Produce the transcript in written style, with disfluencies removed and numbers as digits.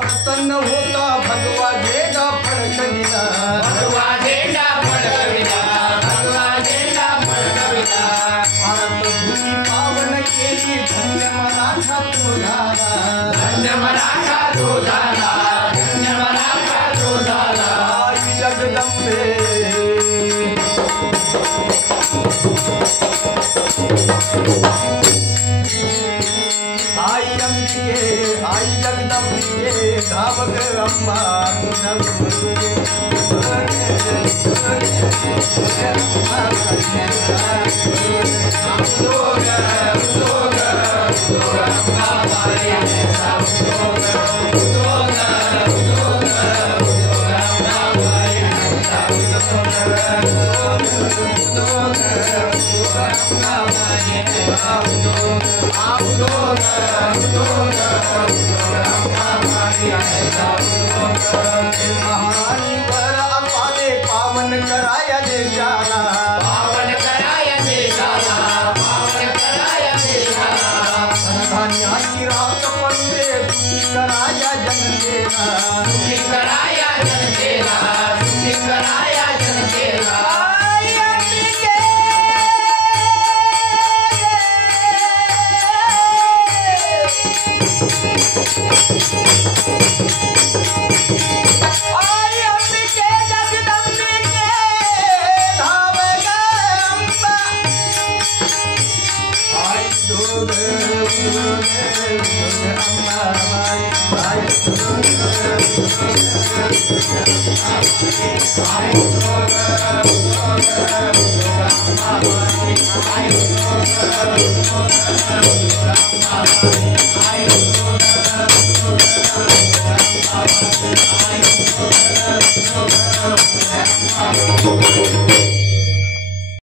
प्रसन्न होता भगवा झेंडा फडकविला, भगवा झेंडा फडकविला, भगवा झेंडा फडकविला। भारत भूमी पावन केली धन्य मराठा तो झाला, धन्य मराठा तो झाला, धन्य मराठा तो झाला। आई जगदंबे आई अंबिके आई जगदंबिके धावक अम्बा महारानी पर अपाने पावन कराया देशाला, पावन कराया देशाला, पावन कराया देशाला। धन्याची रात पडले सुखी कराया जनतेला, सुखी कराया जनतेला, सुखी कराया जनतेला। I